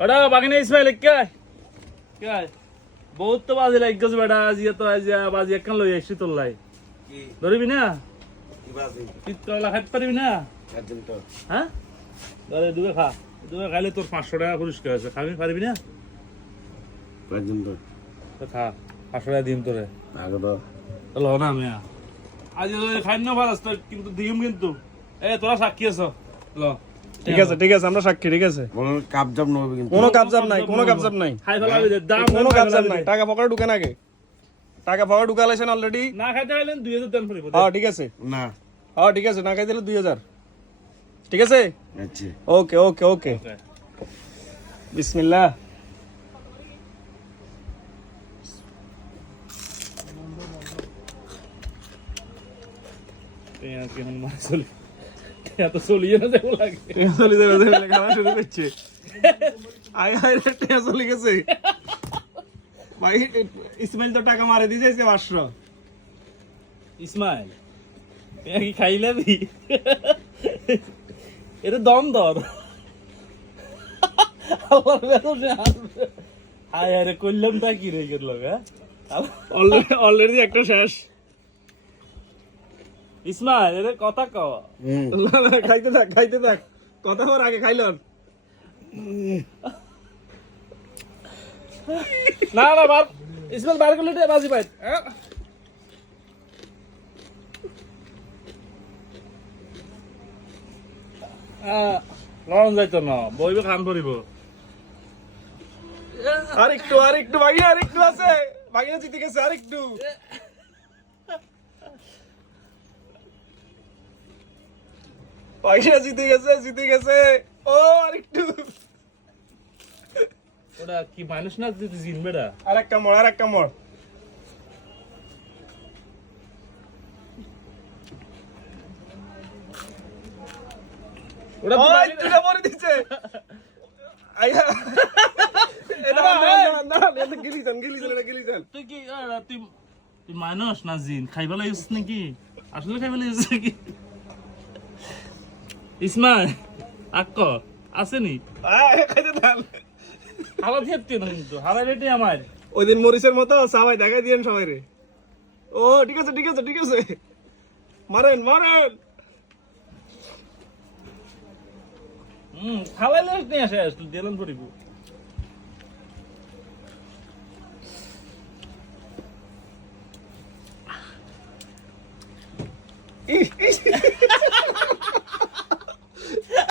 ওটা বাকি নেই ইসমাইল কে বহুত তো বাজি লাগছে বেটা আজিয়া তো আজিয়া বাজি একখান লই আসছি তোর লাই ধরবি না চিত্রলা খাইতে পারবি না হ্যাঁ ধরে দুগে খা দুগে খাইলে তোর 500 টাকা পুরস্কার আছে খাবি পারবি না তো খা 500 টাকা দিম তোরে তাহলে না আমি আজ খাই না ভালো কিন্তু দিম কিন্তু তোরা সাক্ষী আছো ল ঠিক আছে আমরা সাক্ষী ঠিক আছে কোনো কাপজাপ নবে কিন্তু কোনো কাপজাপ নাই খাই ফেলাবি দাম কোনো কাপজাপ নাই টাকা পকেটে ঢুকে নাগে টাকা পকেটে ঢুকালাইছেন অলরেডি না খাইতে হইলেন 2000 দেন পড়িব হ্যাঁ ঠিক আছে না হ্যাঁ ঠিক আছে না খাই দিলে 2000 ঠিক আছে আচ্ছা ওকে বিসমিল্লাহ কি হন মাসলি এত চলিয়ে না যাবো লাগে চলে যাবে খাওয়া শুরু করছে আয় রে টেয়া চলে গেছে ভাই ইসমাইল তো টাকা মারে দিয়েছে 500 ইসমাইল কি খাইলাবি এটা দম দর আল্লাহর বেদনে হায় আরে কইলামটা কি রে গেল হ্যাঁ অলরেডি একটা শেষ ইসমাইল এর কথা কও খাইতে থাক কথা বল আগে খাইলন না বার ইসমাইল বার করলে বাজি পাই নরম যাইতো না বইবে খান পড়িব আরেকটু ভাই আরেকটু আছে ভাগিনা জিতে গেছে আরেকটু ভাগিনা জিতে গেছে ও আরেকটু ওটা কি মানুষ না জিনবে না আরেকটা মোড় ওটা দুটা পরে দিছে আইয়া এটা না গিলিছেন তুই কি তুই মানুষ না জিন খাইবা লাগিস নাকি আসলে খাইবা লাগিস নাকি ইসমাইল আক্ক আসেনি খাইতে থাক হালা ফেরতি না কিন্তু হালা রেটে আমার ওই দিন মরিচের মতো সবাই দেখাই দিয়েন সবাই রে ও ঠিক আছে মারেন খালাইলে নিয়ে আসে আসলে দিলাম পড়িব ইস